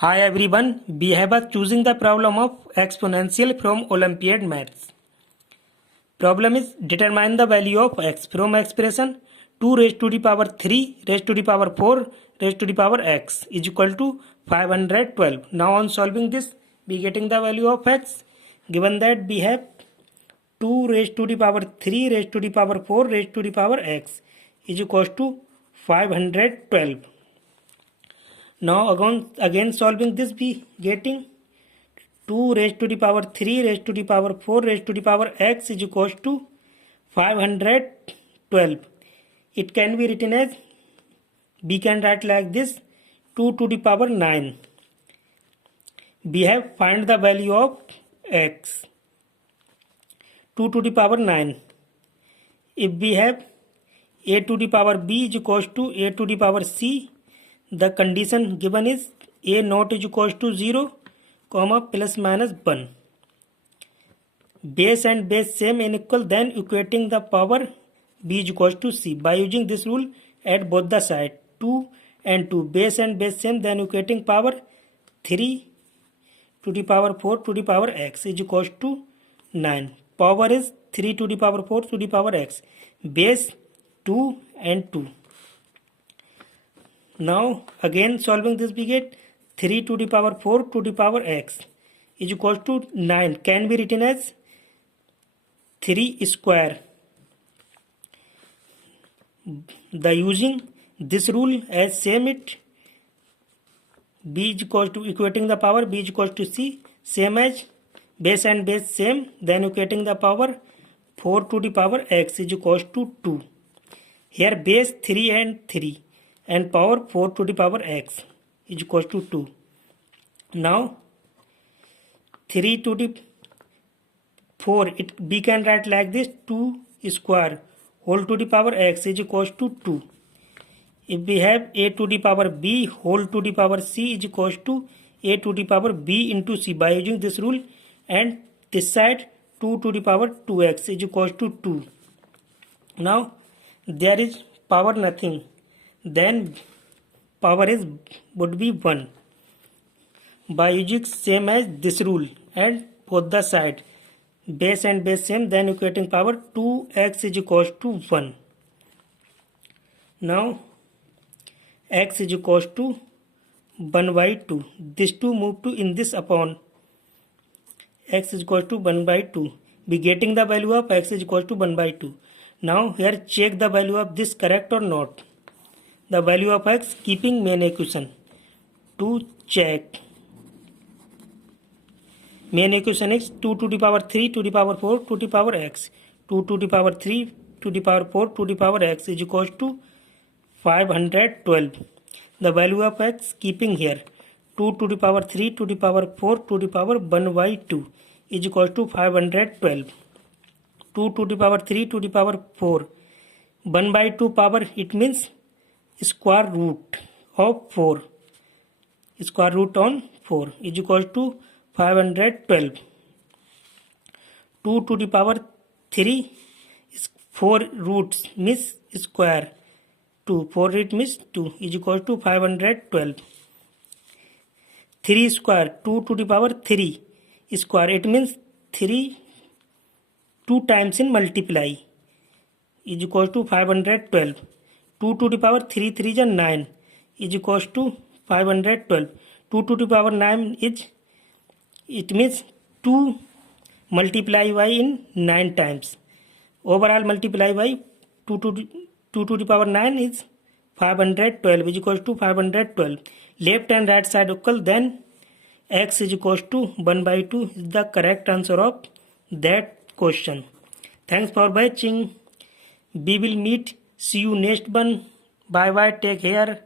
Hi everyone, we have a choosing the problem of exponential from Olympiad Maths. Problem is determine the value of x from expression 2 raised to the power 3 raised to the power 4 raised to the power x is equal to 512. Now on solving this, we getting the value of x. Given that we have 2 raised to the power 3 raised to the power 4 raised to the power x is equal to 512. Now again solving this, we getting 2 raised to the power 3 raised to the power 4 raised to the power x is equals to 512. It can be written as, we can write like this, 2 to the power 9. We have find the value of x, 2 to the power 9. If we have a to the power b is equals to a to the power c, the condition given is a not is equals to 0, comma plus minus 1. Base and base same and equal, then equating the power b is equals to c. By using this rule at both the side, 2 and 2, base and base same, then equating power 3 to the power 4 to the power x is equals to 9. Power is 3 to the power 4 to the power x. Base 2 and 2. Now again solving this, we get 3 to the power 4 to the power x is equal to 9. Can be written as 3 square. The using this rule as same it, b is equal to equating the power b is equal to c, same as base and base same, then equating the power 4 to the power x is equal to 2. Here base 3 and 3 and power 4 to the power x is equal to 2. Now 3 to the 4, we can write like this, 2 square whole to the power x is equal to 2. If we have a to the power b whole to the power c is equal to a to the power b into c, by using this rule, and this side 2 to the power 2x is equal to 2. Now there is power nothing, then power is would be 1. By using same as this rule and both the side, base and base same, then equating power 2x is equals to 1. Now x is equals to 1 by 2. This 2 move to in this upon x is equals to 1 by 2. We getting the value of x is equals to 1 by 2. Now here check the value of this correct or not. The value of x keeping main equation. To check, main equation is 2 to the power 3 to the power 4 to the power x. 2 to the power 3 to the power 4 to the power x is equals to 512. The value of x keeping here 2 to the power 3 to the power 4 to the power 1 by 2 is equals to 512. 2 to the power 3 to the power 4, 1 by 2 power, it means square root of 4. Square root on 4 is equal to 512. 2 to the power 3 is 4 roots means square. 2, 4 root means 2 is equal to 512. 3 square, 2 to the power 3 square, it means 3 2 times in multiply is equal to 512. 2 to the power 3 3 is 9 is equals to 512. 2 to the power 9 is, it means 2 multiply by in 9 times. Overall multiply by 2 to the power 9 is 512 is equals to 512. Left and right side equal, then x is equals to 1 by 2 is the correct answer of that question. Thanks for watching. We will meet. See you next one. Bye bye. Take care.